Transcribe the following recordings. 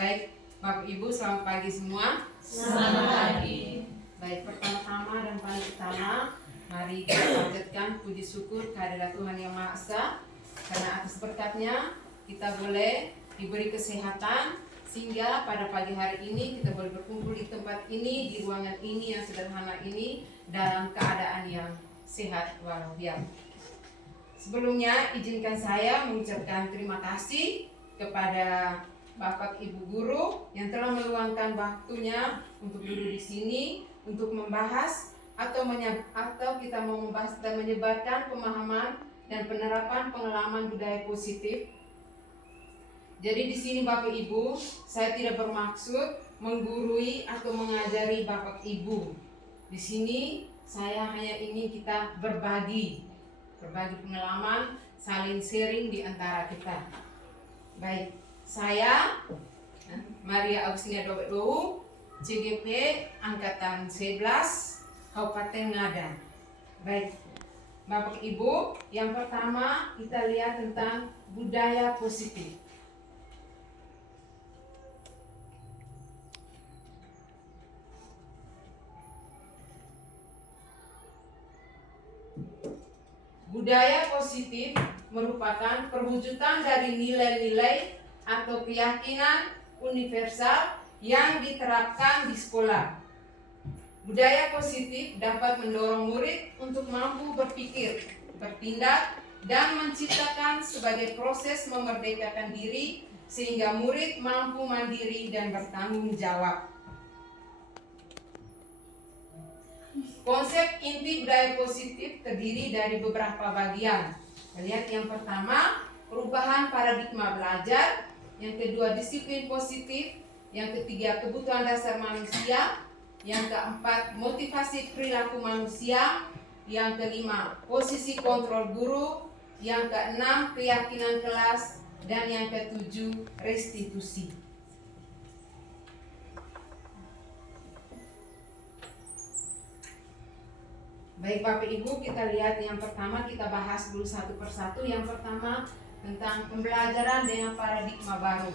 Baik, Bapak Ibu, selamat pagi semua. Selamat pagi. Baik, pertama-tama dan paling utama, mari kita panjatkan puji syukur kehadirat Tuhan Yang Maha Esa, karena atas berkatnya kita boleh diberi kesehatan, sehingga pada pagi hari ini kita boleh berkumpul di tempat ini, di ruangan ini yang sederhana ini, dalam keadaan yang sehat walafiat. Sebelumnya, izinkan saya mengucapkan terima kasih kepada Bapak Ibu Guru yang telah meluangkan waktunya untuk duduk di sini untuk membahas atau kita mau membahas dan menyebarkan pemahaman dan penerapan pengalaman budaya positif. Jadi di sini Bapak Ibu, saya tidak bermaksud menggurui atau mengajari Bapak Ibu. Di sini saya hanya ingin kita berbagi pengalaman, saling sharing di antara kita. Baik. Saya Maria Agustina Dobet-Bowu, CGP Angkatan 11, Kabupaten Ngada. Baik, Bapak Ibu, yang pertama kita lihat tentang budaya positif. Budaya positif merupakan perwujudan dari nilai-nilai atau keyakinan universal yang diterapkan di sekolah. Budaya positif dapat mendorong murid untuk mampu berpikir, bertindak, dan menciptakan sebagai proses memerdekakan diri sehingga murid mampu mandiri dan bertanggung jawab. Konsep inti budaya positif terdiri dari beberapa bagian. Lihat yang pertama, perubahan paradigma belajar. Yang kedua, disiplin positif. Yang ketiga, kebutuhan dasar manusia. Yang keempat, motivasi perilaku manusia. Yang kelima, posisi kontrol guru. Yang keenam, keyakinan kelas. Dan yang ketujuh, restitusi. Baik Bapak Ibu, kita lihat yang pertama, kita bahas dulu satu persatu. Yang pertama tentang pembelajaran dengan paradigma baru.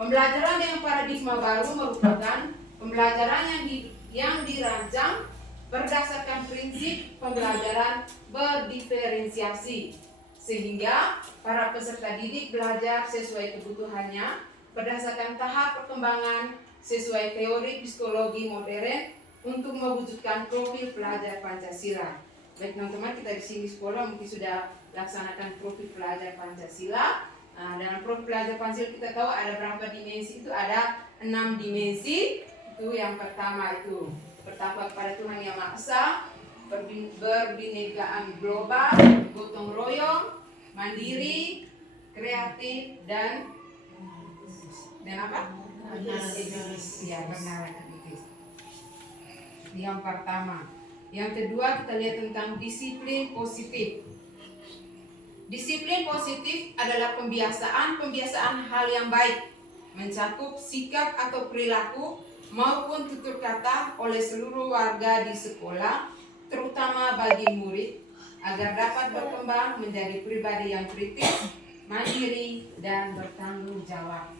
Pembelajaran dengan paradigma baru merupakan pembelajaran yang dirancang berdasarkan prinsip pembelajaran berdiferensiasi, sehingga para peserta didik belajar sesuai kebutuhannya berdasarkan tahap perkembangan sesuai teori psikologi modern untuk mewujudkan profil pelajar Pancasila. Baik teman-teman, kita di sini sekolah mungkin sudah laksanakan profil pelajar Pancasila. Dalam profil pelajar Pancasila kita tahu ada berapa dimensi, itu ada 6 dimensi. Itu yang pertama, itu bertakwa kepada Tuhan Yang Maha Esa, berbinekaan global, gotong royong, mandiri, kreatif, dan apa? Ya, benar. Yang pertama. Yang kedua, kita lihat tentang disiplin positif. Disiplin positif adalah pembiasaan hal yang baik, mencakup sikap atau perilaku maupun tutur kata oleh seluruh warga di sekolah, terutama bagi murid, agar dapat berkembang menjadi pribadi yang kritis, mandiri, dan bertanggung jawab.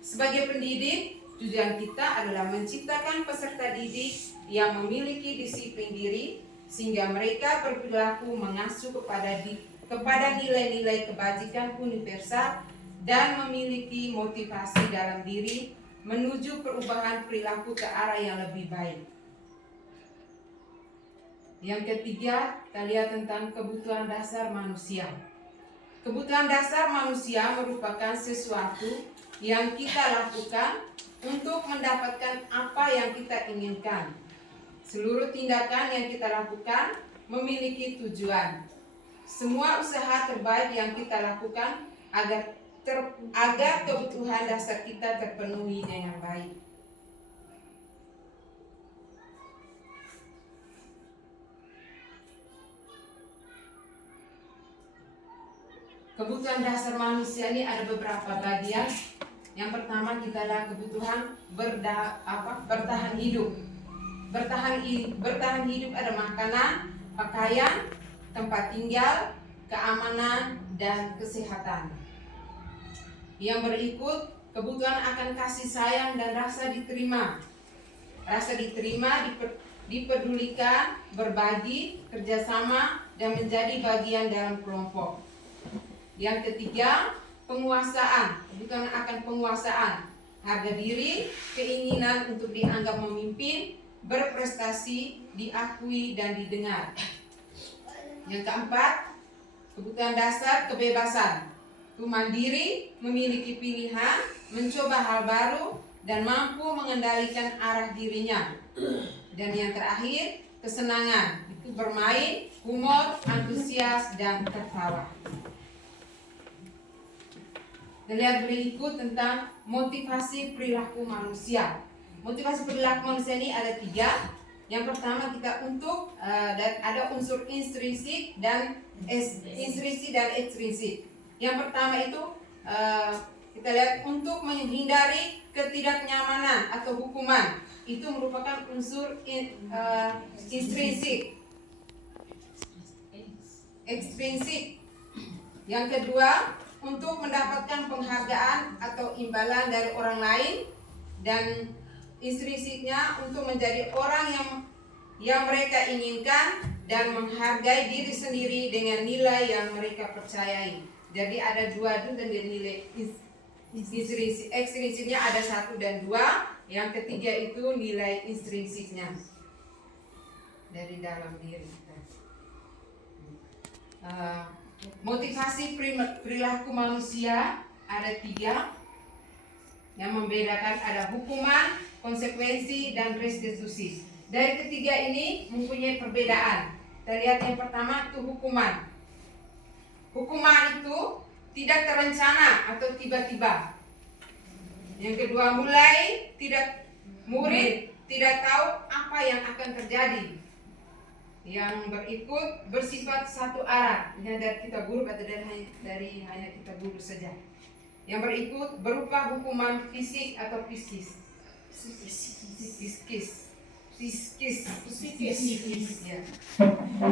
Sebagai pendidik, tujuan kita adalah menciptakan peserta didik yang memiliki disiplin diri sehingga mereka berperilaku mengasuh kepada nilai-nilai kebajikan universal dan memiliki motivasi dalam diri menuju perubahan perilaku ke arah yang lebih baik. Yang ketiga, kita lihat tentang kebutuhan dasar manusia. Kebutuhan dasar manusia merupakan sesuatu yang kita lakukan untuk mendapatkan apa yang kita inginkan. Seluruh tindakan yang kita lakukan memiliki tujuan. Semua usaha terbaik yang kita lakukan agar kebutuhan dasar kita terpenuhi dengan baik. Kebutuhan dasar manusia ini ada beberapa bagian. Yang pertama kita ada kebutuhan bertahan hidup. Bertahan hidup ada makanan, pakaian, tempat tinggal, keamanan, dan kesehatan. Yang berikut kebutuhan akan kasih sayang dan rasa diterima. Rasa diterima, dipedulikan, berbagi, kerjasama, dan menjadi bagian dalam kelompok. Yang ketiga, penguasaan, kebutuhan akan penguasaan, harga diri, keinginan untuk dianggap memimpin, berprestasi, diakui, dan didengar. Yang keempat, kebutuhan dasar kebebasan, itu mandiri, memiliki pilihan, mencoba hal baru, dan mampu mengendalikan arah dirinya. Dan yang terakhir, kesenangan, itu bermain, humor, antusias, dan tertawa. Kita lihat berikut tentang motivasi perilaku manusia. Motivasi perilaku manusia ini ada 3. Yang pertama kita dan ada unsur intrinsik dan ekstrinsik. Yang pertama itu kita lihat untuk menghindari ketidaknyamanan atau hukuman. Itu merupakan unsur intrinsik. Ekstrinsik. Yang kedua, untuk mendapatkan penghargaan atau imbalan dari orang lain, dan intrinsiknya untuk menjadi orang yang mereka inginkan dan menghargai diri sendiri dengan nilai yang mereka percayai. Jadi ada 2 dan nilai intrinsik. Ekstrinsiknya ada 1 dan 2. Yang ketiga itu nilai intrinsiknya dari dalam diri kita. Motivasi perilaku manusia ada 3. Yang membedakan ada hukuman, konsekuensi, dan restitusi. Dari ketiga ini mempunyai perbedaan. Kita lihat yang pertama itu hukuman. Hukuman itu tidak terencana atau tiba-tiba. Yang kedua, murid tidak tahu apa yang akan terjadi. Yang berikut bersifat satu arah. Ini dari kita guru atau dari hanya kita guru saja. Yang berikut berupa hukuman fisik atau psikis. Ya.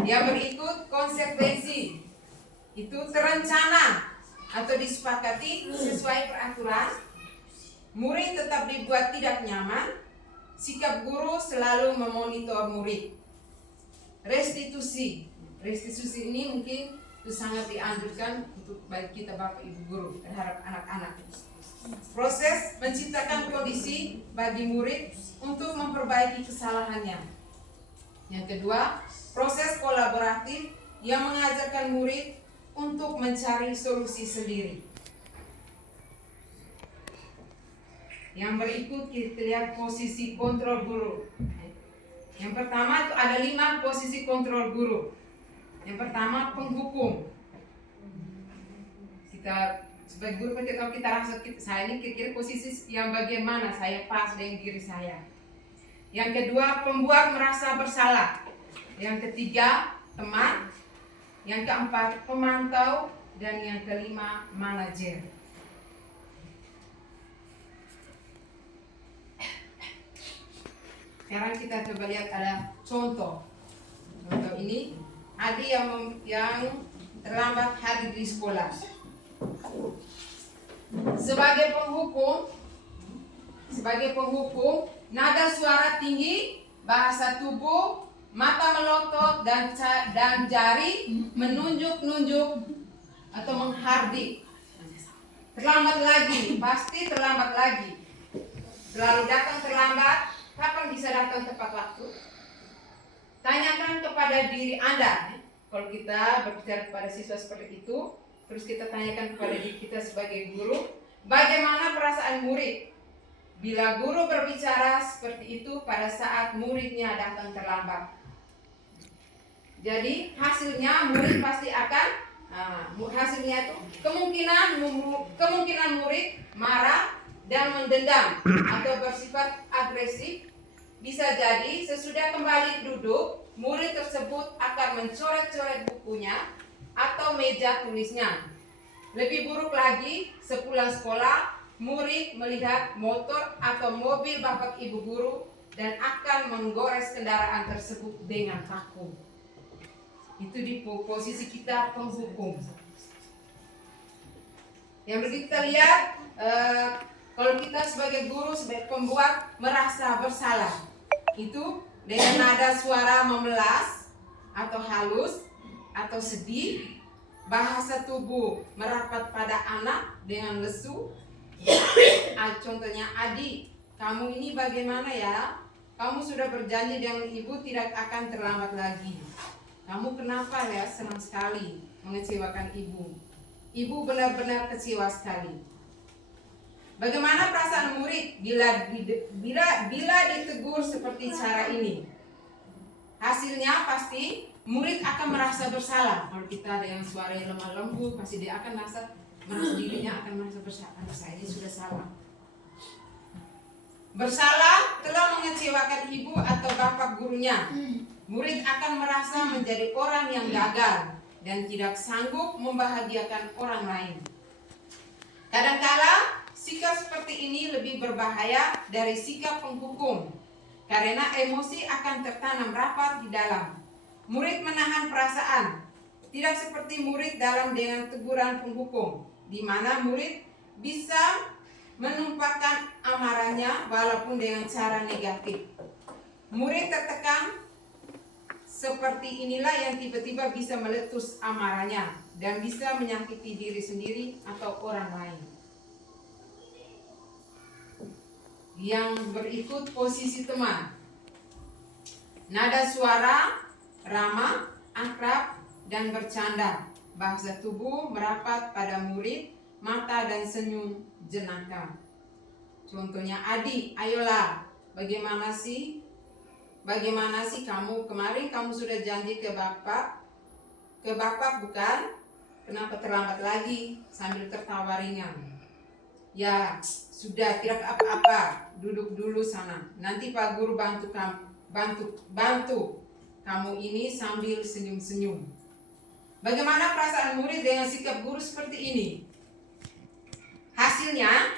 Yang berikut konsekuensi. Itu terencana atau disepakati sesuai peraturan. Murid tetap dibuat tidak nyaman. Sikap guru selalu memonitor murid. Restitusi ini mungkin itu sangat dianjurkan untuk bagi kita Bapak Ibu guru terhadap anak-anak. Proses menciptakan kondisi bagi murid untuk memperbaiki kesalahannya. Yang kedua, proses kolaboratif yang mengajarkan murid untuk mencari solusi sendiri. Yang berikut kita lihat posisi kontrol guru. Yang pertama itu ada 5 posisi kontrol guru. Yang pertama penghukum. Kita sebagai guru kalau kita rasa saya ini kira-kira posisi yang bagian mana saya pas dengan diri saya. Yang kedua pembuat merasa bersalah. Yang ketiga teman. Yang keempat pemantau, dan yang kelima manajer. Sekarang kita coba lihat ada contoh. Contoh ini adik yang terlambat hadir di sekolah. Sebagai penghukum, nada suara tinggi, bahasa tubuh, mata melotot dan jari menunjuk-nunjuk atau menghardik. Terlambat lagi, pasti terlambat lagi. Selalu datang terlambat. Kapan bisa datang tepat waktu? Tanyakan kepada diri Anda. Kalau kita berbicara kepada siswa seperti itu, terus kita tanyakan kepada diri kita sebagai guru, bagaimana perasaan murid bila guru berbicara seperti itu pada saat muridnya datang terlambat? Jadi hasilnya murid pasti akan hasilnya itu kemungkinan murid marah dan mendendam atau bersifat agresif. Bisa jadi sesudah kembali duduk, murid tersebut akan mencoret-coret bukunya atau meja tulisnya. Lebih buruk lagi, sepulang sekolah, murid melihat motor atau mobil bapak ibu guru dan akan menggores kendaraan tersebut dengan paku. Itu di posisi kita penghukum. Yang berikut kita lihat Kalau kita sebagai guru, sebagai pembuat merasa bersalah, itu dengan nada suara memelas atau halus atau sedih, bahasa tubuh merapat pada anak dengan lesu. Contohnya, adik, kamu ini bagaimana ya? Kamu sudah berjanji dengan ibu tidak akan terlambat lagi. Kamu kenapa ya senang sekali mengecewakan ibu? Ibu benar-benar kecewa sekali. Bagaimana perasaan murid bila ditegur seperti cara ini? Hasilnya pasti murid akan merasa bersalah. Kalau kita ada yang suara yang lemah lembut, pasti dia akan merasa dirinya akan merasa bersalah. Saya ini sudah salah. Bersalah telah mengecewakan ibu atau bapak gurunya. Murid akan merasa menjadi orang yang gagal dan tidak sanggup membahagiakan orang lain. Kadangkala sikap seperti ini lebih berbahaya dari sikap penghukum, karena emosi akan tertanam rapat di dalam. Murid menahan perasaan, tidak seperti murid dalam dengan teguran penghukum, di mana murid bisa menumpahkan amarahnya walaupun dengan cara negatif. Murid tertekan seperti inilah yang tiba-tiba bisa meletus amarahnya dan bisa menyakiti diri sendiri atau orang lain. Yang berikut posisi teman. Nada suara ramah, akrab, dan bercanda. Bahasa tubuh merapat pada murid, mata dan senyum jenaka. Contohnya, adik, ayolah, bagaimana sih kamu? Kemarin kamu sudah janji ke bapak bukan? Kenapa terlambat lagi? Sambil tertawa ringan. Ya, sudah, tidak apa-apa. Duduk dulu sana. Nanti Pak Guru bantu kamu ini sambil senyum-senyum. Bagaimana perasaan murid dengan sikap guru seperti ini? Hasilnya,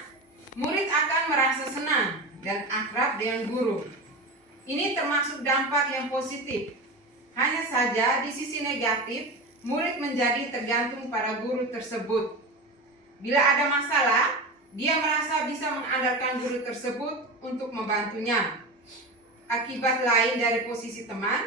murid akan merasa senang dan akrab dengan guru. Ini termasuk dampak yang positif. Hanya saja di sisi negatif, murid menjadi tergantung pada guru tersebut. Bila ada masalah, dia merasa bisa mengandalkan guru tersebut untuk membantunya. Akibat lain dari posisi teman,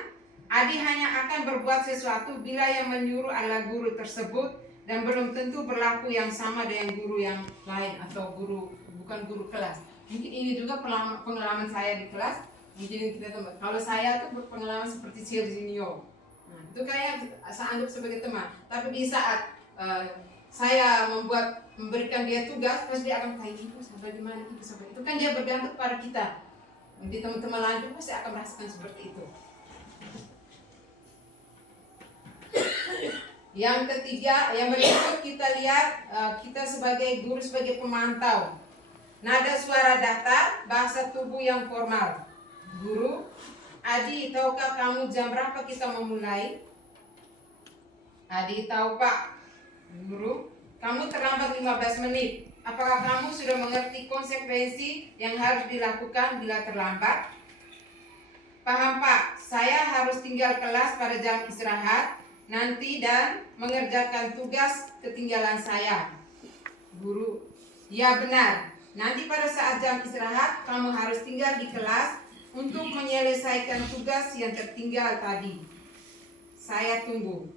adik hanya akan berbuat sesuatu bila yang menyuruh adalah guru tersebut dan belum tentu berlaku yang sama dengan guru yang lain atau bukan guru kelas. Mungkin ini juga pengalaman saya di kelas. Mungkin kita teman. Kalau saya tuh berpengalaman seperti Serginio. Nah, itu kayak saya anggap sebagai teman. Tapi di saat saya memberikan dia tugas, pasti dia akan tanya, ibu bagaimana ibu seperti itu. Kan dia bergantung pada kita. Jadi teman-teman lain pun pasti akan merasakan seperti itu. Yang ketiga, yang berikut kita lihat kita sebagai guru, sebagai pemantau. Nada suara datar, bahasa tubuh yang formal. Guru, adik, tahukah kamu jam berapa kita memulai? Adik tahu Pak. Guru, kamu terlambat 15 menit. Apakah kamu sudah mengerti konsekuensi yang harus dilakukan bila terlambat? Paham Pak, saya harus tinggal kelas pada jam istirahat nanti dan mengerjakan tugas ketinggalan saya. Guru, ya benar. Nanti pada saat jam istirahat kamu harus tinggal di kelas untuk menyelesaikan tugas yang tertinggal tadi. Saya tunggu.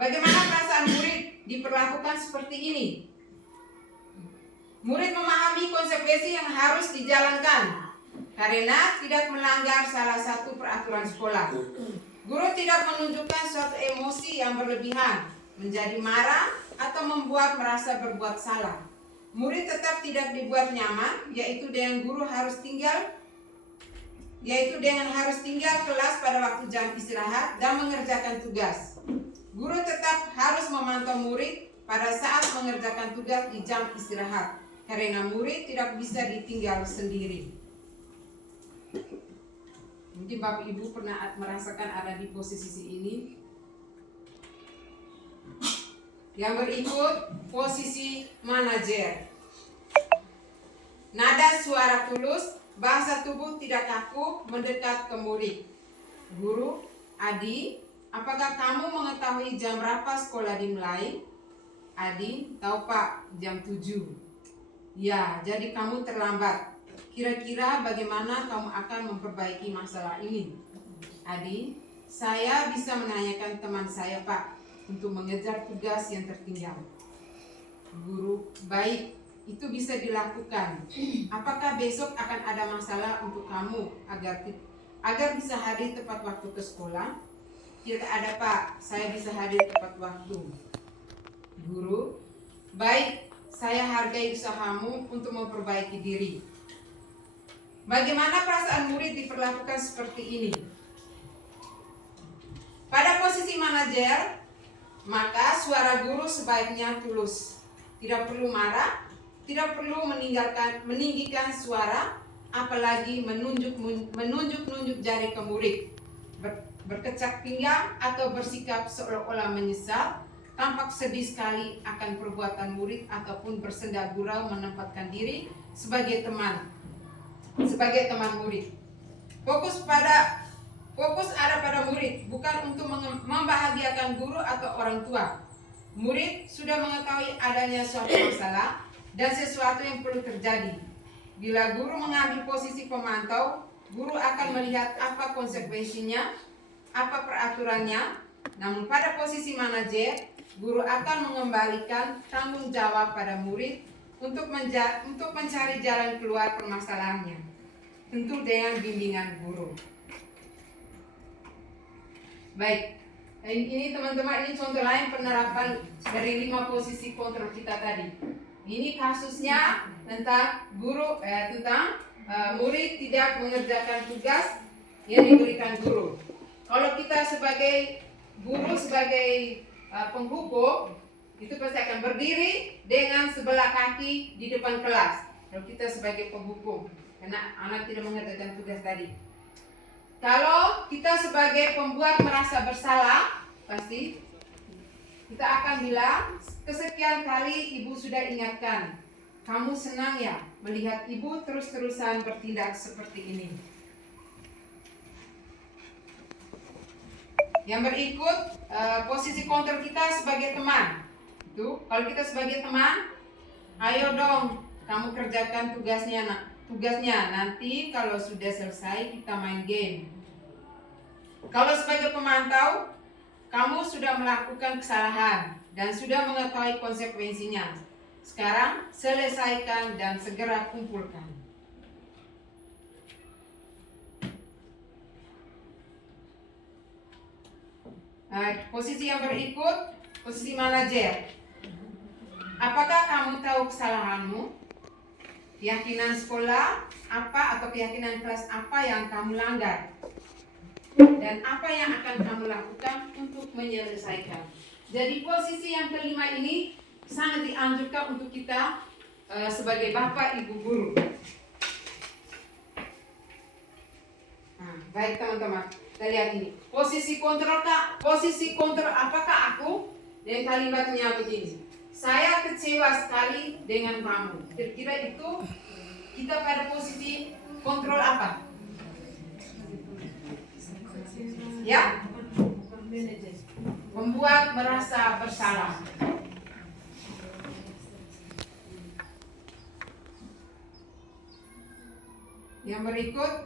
Bagaimana perasaan murid diperlakukan seperti ini? Murid memahami konsekuensi yang harus dijalankan karena tidak melanggar salah satu peraturan sekolah. Guru tidak menunjukkan suatu emosi yang berlebihan, menjadi marah atau membuat merasa berbuat salah. Murid tetap tidak dibuat nyaman, yaitu dengan harus tinggal kelas pada waktu jam istirahat dan mengerjakan tugas. Guru tetap harus memantau murid pada saat mengerjakan tugas di jam istirahat, karena murid tidak bisa ditinggal sendiri. Mungkin Bapak Ibu pernah merasakan ada di posisi ini. Yang berikut, posisi manajer. Nada suara tulus, bahasa tubuh tidak kaku, mendekat ke murid. Guru, adik, apakah kamu mengetahui jam berapa sekolah dimulai? Adik, tahu Pak, jam 7. Ya, jadi kamu terlambat. Kira-kira bagaimana kamu akan memperbaiki masalah ini? Adi, saya bisa menanyakan teman saya, Pak, untuk mengejar tugas yang tertinggal. Guru, baik, itu bisa dilakukan. Apakah besok akan ada masalah untuk kamu agar bisa hadir tepat waktu ke sekolah? Tidak ada, Pak, saya bisa hadir tepat waktu. Guru, baik, saya hargai usahamu untuk memperbaiki diri. Bagaimana perasaan murid diperlakukan seperti ini? Pada posisi manajer, maka suara guru sebaiknya tulus. Tidak perlu marah, tidak perlu meninggikan suara, apalagi menunjuk jari ke murid. Berkecak pinggang atau bersikap seolah-olah menyesal, tampak sedih sekali akan perbuatan murid ataupun bersenda gurau menempatkan diri sebagai teman murid. Fokus ada pada murid, bukan untuk membahagiakan guru atau orang tua. Murid sudah mengetahui adanya suatu masalah dan sesuatu yang perlu terjadi. Bila guru mengambil posisi pemantau, guru akan melihat apa konsekuensinya, apa peraturannya. Namun pada posisi manajer, guru akan mengembalikan tanggung jawab pada murid untuk mencari jalan keluar permasalahannya, tentu dengan bimbingan guru. Baik, ini teman-teman, ini contoh lain penerapan dari 5 posisi kontrol kita tadi. Ini kasusnya tentang murid tidak mengerjakan tugas yang diberikan guru. Kalau kita sebagai guru, sebagai penghukum, itu pasti akan berdiri dengan sebelah kaki di depan kelas. Kalau kita sebagai penghukum, karena anak tidak mengerjakan tugas tadi. Kalau kita sebagai pembuat merasa bersalah, pasti kita akan bilang, kesekian kali ibu sudah ingatkan. Kamu senang ya melihat ibu terus-terusan bertindak seperti ini. Yang berikut, posisi kontrol kita sebagai teman. Itu, kalau kita sebagai teman, ayo dong kamu kerjakan tugasnya. Nanti kalau sudah selesai kita main game. Kalau sebagai pemantau, kamu sudah melakukan kesalahan dan sudah mengetahui konsekuensinya. Sekarang selesaikan dan segera kumpulkan. Posisi yang berikut, posisi manajer. Apakah kamu tahu kesalahanmu? Keyakinan sekolah apa atau keyakinan kelas apa yang kamu langgar? Dan apa yang akan kamu lakukan untuk menyelesaikan? Jadi posisi yang kelima ini sangat dianjurkan untuk kita sebagai bapak ibu guru. Baik teman-teman, kita lihat ini. Posisi kontrol apakah aku? Dan kalimatnya begini. Saya kecewa sekali dengan kamu. Kira-kira itu kita pada posisi kontrol apa? Ya? Membuat merasa bersalah. Yang berikut,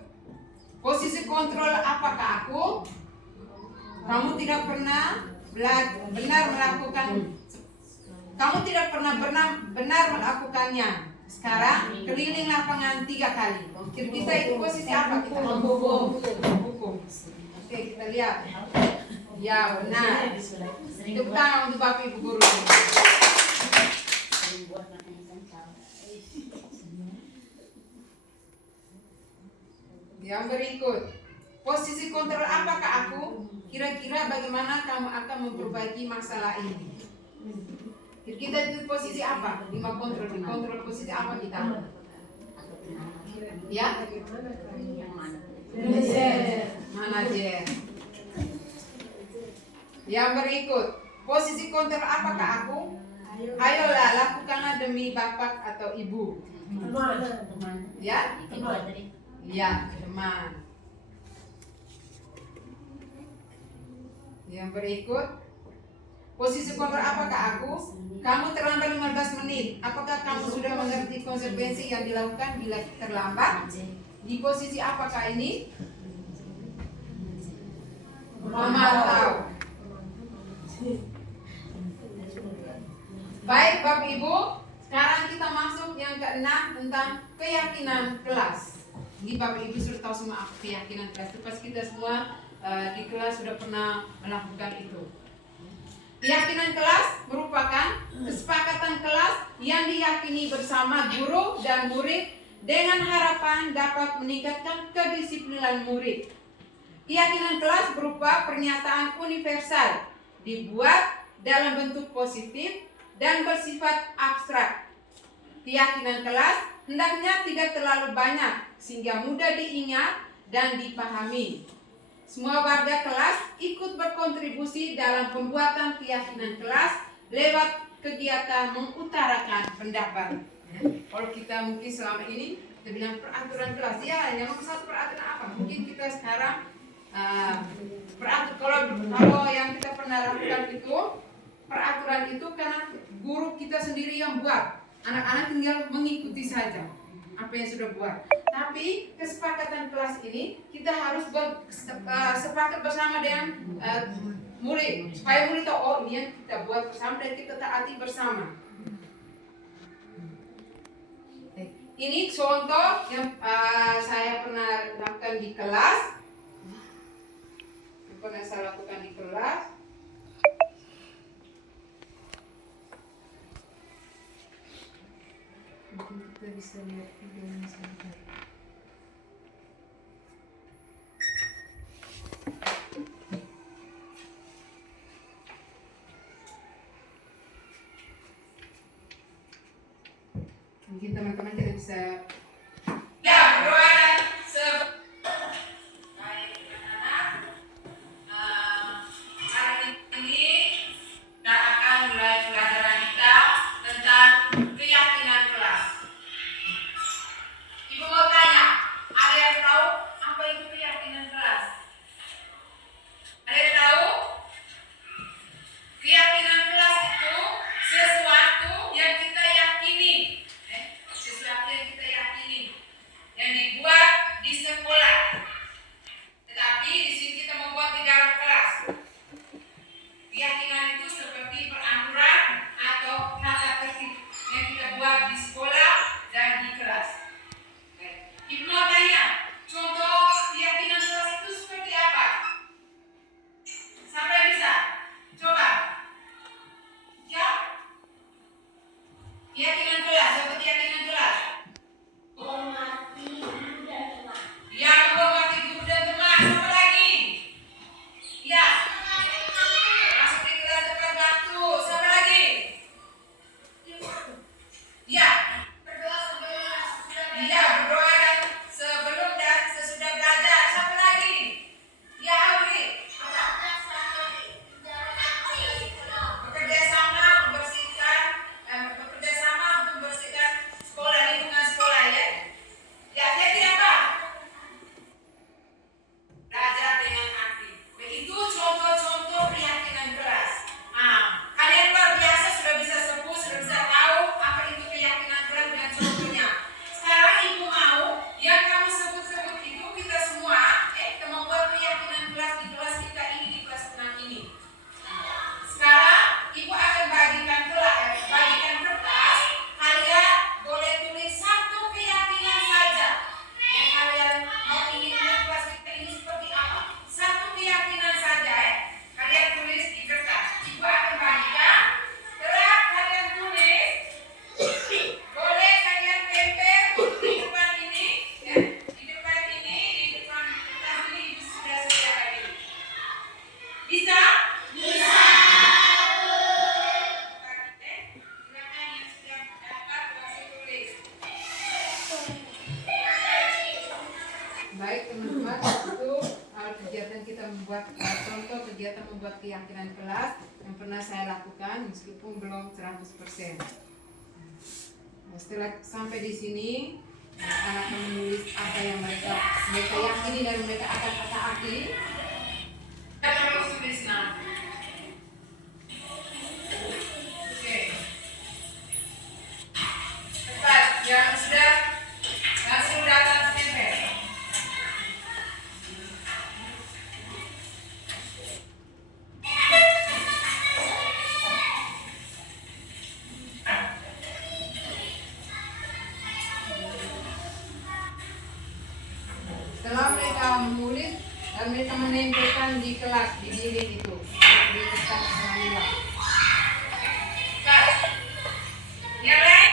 posisi kontrol apakah aku? Kamu tidak pernah benar melakukannya. Sekarang keliling lapangan 3 kali. Kita itu posisi apa kita? Hukum. Oke, kita lihat. Ya, benar. Tepuk tangan untuk Bapak Ibu guru. Yang berikut, posisi kontrol apakah aku? Kira-kira bagaimana kamu akan memperbaiki masalah ini? Kita itu posisi apa? 5 kontrol. Di kontrol posisi apa kita? Ya? Manajer. Yang berikut, posisi kontrol apakah aku? Ayolah, lakukanlah demi bapak atau ibu. Ya? Ya, teman. Yang berikut, Posisi kontrol apakah aku? Kamu terlambat 15 menit. Apakah kamu sudah mengerti konsekuensi yang dilakukan bila terlambat? Di posisi apakah ini? Memantau. Baik Bapak Ibu, sekarang kita masuk yang keenam tentang keyakinan kelas. Ini Bapak Ibu sudah tahu semua apa keyakinan kelas. Pas kita semua di kelas sudah pernah melakukan itu. Keyakinan kelas merupakan kesepakatan kelas yang diyakini bersama guru dan murid dengan harapan dapat meningkatkan kedisiplinan murid. Keyakinan kelas berupa pernyataan universal, dibuat dalam bentuk positif dan bersifat abstrak. Keyakinan kelas hendaknya tidak terlalu banyak sehingga mudah diingat dan dipahami. Semua warga kelas ikut berkontribusi dalam pembuatan keyakinan kelas lewat kegiatan mengutarakan pendapat. Kalau kita mungkin selama ini kita bilang peraturan kelas, ya yang nomor satu peraturan apa? Mungkin kita sekarang kalau yang kita pernah lakukan itu peraturan itu karena guru kita sendiri yang buat, anak-anak tinggal mengikuti saja apa yang sudah buat. Tapi kesepakatan kelas ini kita harus sepakat bersama dengan murid supaya murid tahu oh ini yang kita buat bersama dan kita taati bersama. Ini contoh yang saya pernah lakukan di kelas. Pernah saya lakukan di kelas. Mungkin kita bisa lihat videonya sebentar. Mungkin teman-teman tidak bisa. Ya, berdoa dan hari ini kita akan mulai pelajaran kita tentang keyakinan kelas. Ibu mau tanya, ada yang tahu apa itu keyakinan kelas? Ada yang tahu? Keyakinan kelas itu sesuatu yang kita yakini, sesuatu yang kita yakini, yang dibuat di sekolah. Tetapi di sini kita membuat di dalam kelas. Keyakinan itu seperti peraturan atau tata tertib yang kita buat di sekolah dan di kelas. Ibu mau tanya, contoh keyakinan kelas itu seperti apa? Siapa yang bisa? Coba. Ya? Keyakinan kelas, apa keyakinan kelas? Menghormati guru dan teman. Ya, menghormati guru dan teman. Siapa lagi? Ya. Masuk di kelas tepat waktu. Siapa lagi? Ya. Berdoa sebelum masuk belajar. Iya, berdoa dan sebelum dan sesudah belajar. Siapa lagi? Ya, Abri. Bekerja sama untuk membersihkan sekolah, lingkungan sekolah ya. Ya, jadi apa? Belajar dengan aktif. Itu contoh-contoh keyakinan kelas. Kalian luar biasa sudah bisa sebut, sudah bisa tahu apa itu keyakinan kelas dan contohnya. Sekarang ibu mau yang kamu sebut-sebut itu kita semua kita membuat keyakinan kelas di kelas kita ini, di kelas 6 ini. Sekarang ibu akan bagikan kertas. Kalian boleh tulis satu keyakinan saja yang kalian mau inginkan kelas kita ini seperti apa. Satu keyakinan saja kalian tulis di kertas. Ibu akan bagikan. Setelah kalian tulis, boleh kalian tempel di depan ini, ya. Di depan ini, di depan kertas ini ibu sudah sediakan ini. Bisa? Bisa. Silakan yang sudah dapat langsung tulis. Baik teman-teman, itu kegiatan kita membuat contoh kegiatan membuat keyakinan kelas yang pernah saya lakukan meskipun belum 100%. Nah, setelah sampai di sini, anak akan menulis apa yang mereka yakini dan mereka akan taati. Kita terus tulis nama. menulis dan mereka menempelkan di kelas, di dinding itu, di kertas manila. Yang lain?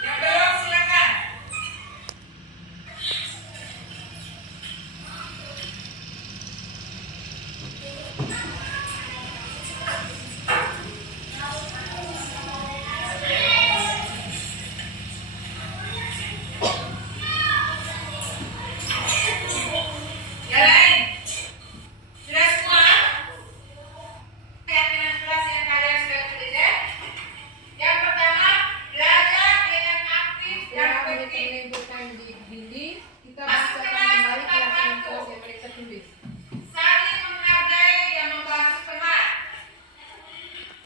Yang belum silakan. Yang lain? Sudah semua? Keyakinan kelas yang kalian sudah tulis ya? Yang pertama, belajar dengan aktif dan Setelah mereka aktif. menempelkan di dinding, kita bisa kembali keyakinan kelas yang mereka tulis. Saling menghargai dan membantu teman.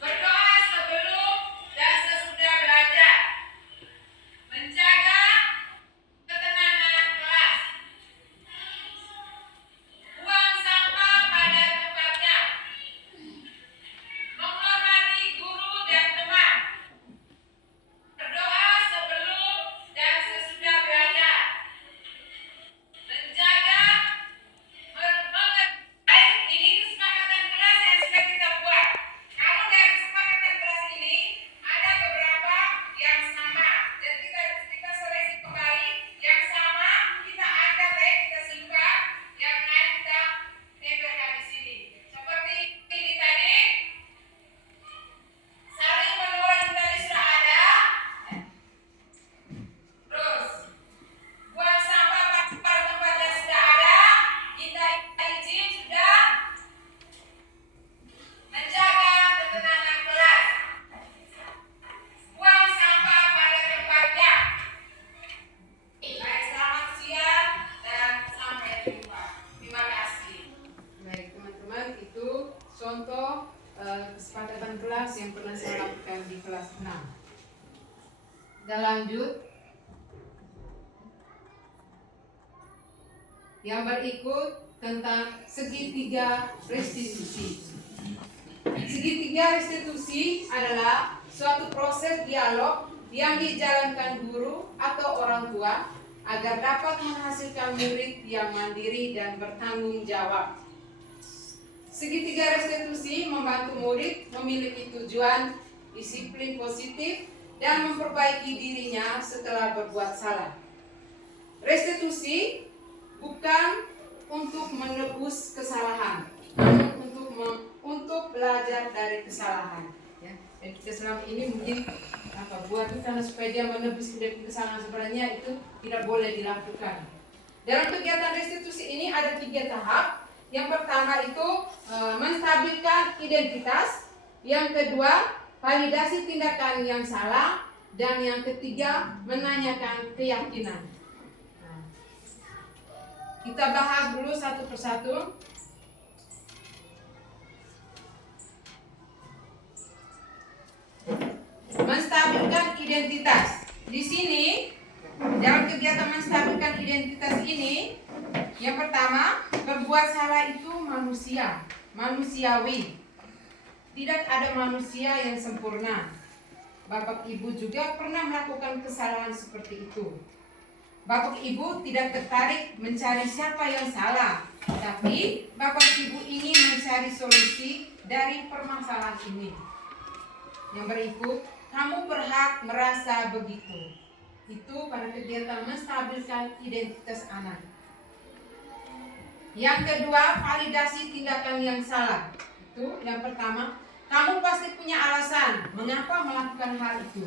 Berdoa sebelum dan sesudah belajar. Menjaga ketenangan kelas. Buang sampah pada tempatnya. Menghormati guru dan teman. Berdoa sebelum dan sesudah belajar. Menjaga ini kesepakatan kelas yang sudah kita buat. Namun dari kesepakatan kelas ini ada beberapa yang sama. Jadi kita seleksi kembali yang sama kita angkat kita simpan, yang lain kita tempelkan di sini. Seperti ini tadi. Saling menolong tadi sudah ada. Terus buang sampah pada tempatnya sudah ada. Kita izin sudah. Menjaga ketenangan kelas. Buang sampah pada tempatnya. Baik, selamat siang dan sampai jumpa. Terima kasih. Baik teman-teman, itu contoh kesepakatan kelas yang pernah saya lakukan di kelas 6. Kita lanjut. Yang berikut tentang segitiga restitusi. Segitiga restitusi adalah suatu proses dialog yang dijalankan guru atau orang tua agar dapat menghasilkan murid yang mandiri dan bertanggung jawab. Segitiga restitusi membantu murid memiliki tujuan, disiplin positif, dan memperbaiki dirinya setelah berbuat salah. Restitusi bukan untuk menebus kesalahan, namun untuk belajar dari kesalahan. Ya, dan kita selama ini mungkin buat itu karena supaya dia menebus dari kesalahan sebenarnya itu tidak boleh dilakukan. Dalam kegiatan restitusi ini ada 3 tahap. Yang pertama itu menstabilkan identitas, yang kedua validasi tindakan yang salah, dan yang ketiga menanyakan keyakinan. Nah, kita bahas dulu satu persatu. Menstabilkan identitas. Di sini dalam kegiatan menstabilkan identitas ini, yang pertama, berbuat salah itu manusiawi. Tidak ada manusia yang sempurna. Bapak Ibu juga pernah melakukan kesalahan seperti itu. Bapak Ibu tidak tertarik mencari siapa yang salah, tapi Bapak Ibu ingin mencari solusi dari permasalahan ini. Yang berikut, kamu berhak merasa begitu. Itu pada kegiatan menstabilkan identitas anak. Yang kedua, validasi tindakan yang salah. Itu yang pertama, kamu pasti punya alasan mengapa melakukan hal itu.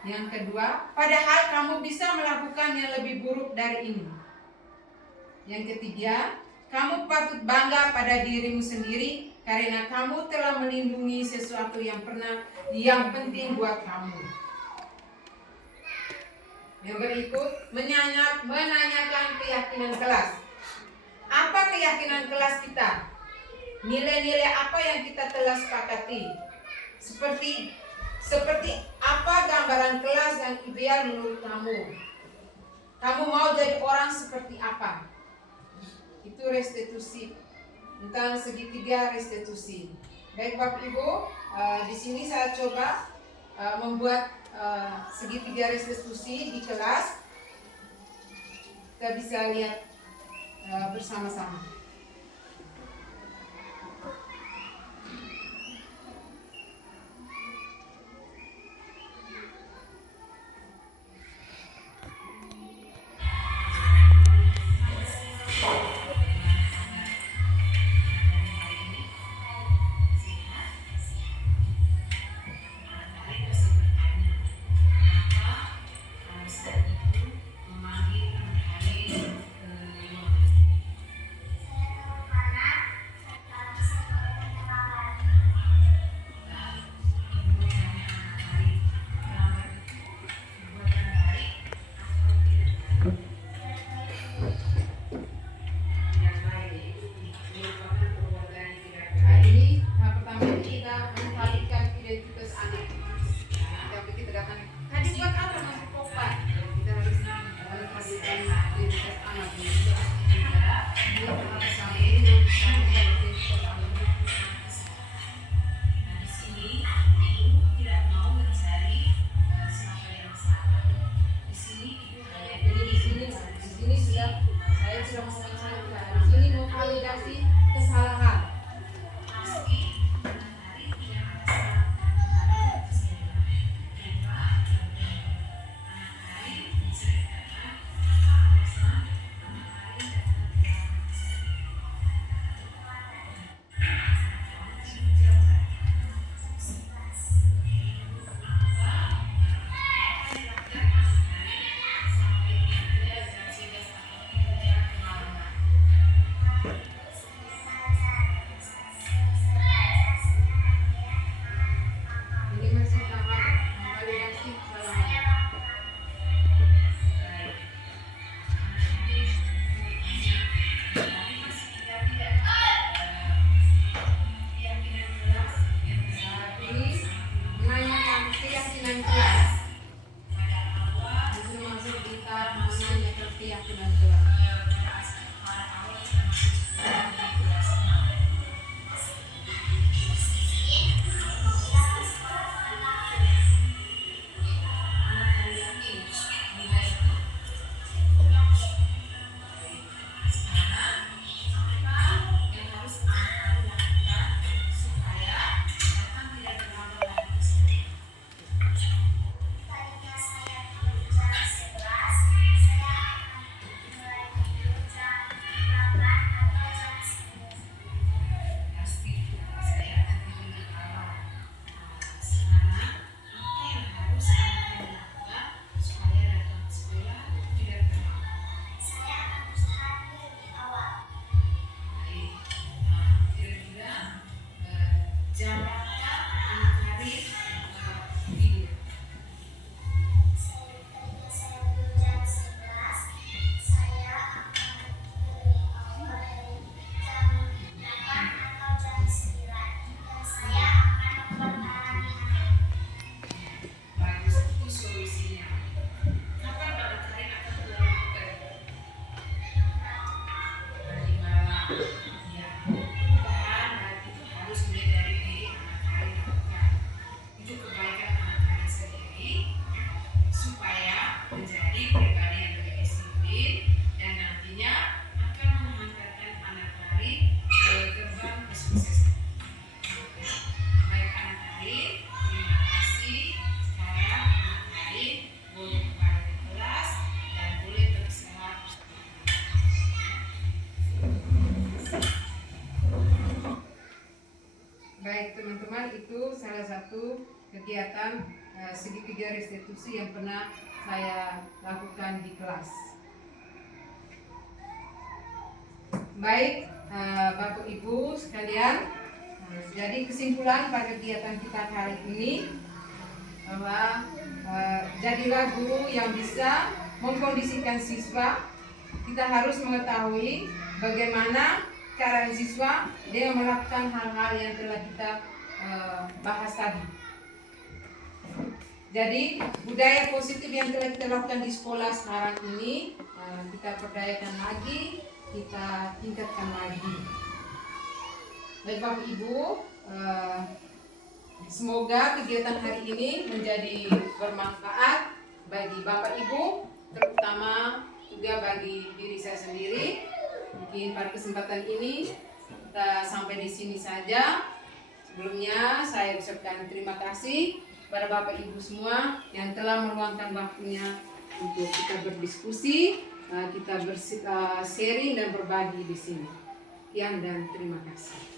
Yang kedua, padahal kamu bisa melakukan yang lebih buruk dari ini. Yang ketiga, kamu patut bangga pada dirimu sendiri karena kamu telah melindungi sesuatu yang penting buat kamu. Yang berikut, menanyakan keyakinan kelas. Apa keyakinan kelas kita? Nilai-nilai apa yang kita telah sepakati? Seperti apa gambaran kelas yang ideal menurut kamu? Kamu mau jadi orang seperti apa? Itu restitusi. Tentang segitiga restitusi. Baik Bapak Ibu, di sini saya coba membuat segitiga restitusi di kelas. Kita bisa lihat bersama-sama. Baik teman-teman, itu salah satu kegiatan segitiga restitusi yang pernah saya lakukan di kelas. Baik Bapak Ibu sekalian, jadi kesimpulan pada kegiatan kita hari ini bahwa jadilah guru yang bisa mengkondisikan siswa. Kita harus mengetahui bagaimana keadaan siswa dia melakukan hal-hal yang telah kita bahas tadi. Jadi budaya positif yang telah kita lakukan di sekolah sekarang ini kita perdayakan lagi, kita tingkatkan lagi. Baik Bapak Ibu, Semoga kegiatan hari ini menjadi bermanfaat bagi Bapak Ibu, terutama juga bagi diri saya sendiri. Mungkin pada kesempatan ini kita sampai di sini saja. Sebelumnya saya ucapkan terima kasih kepada Bapak Ibu semua yang telah meluangkan waktunya untuk kita berdiskusi, kita sharing dan berbagi di sini. Sekian dan terima kasih.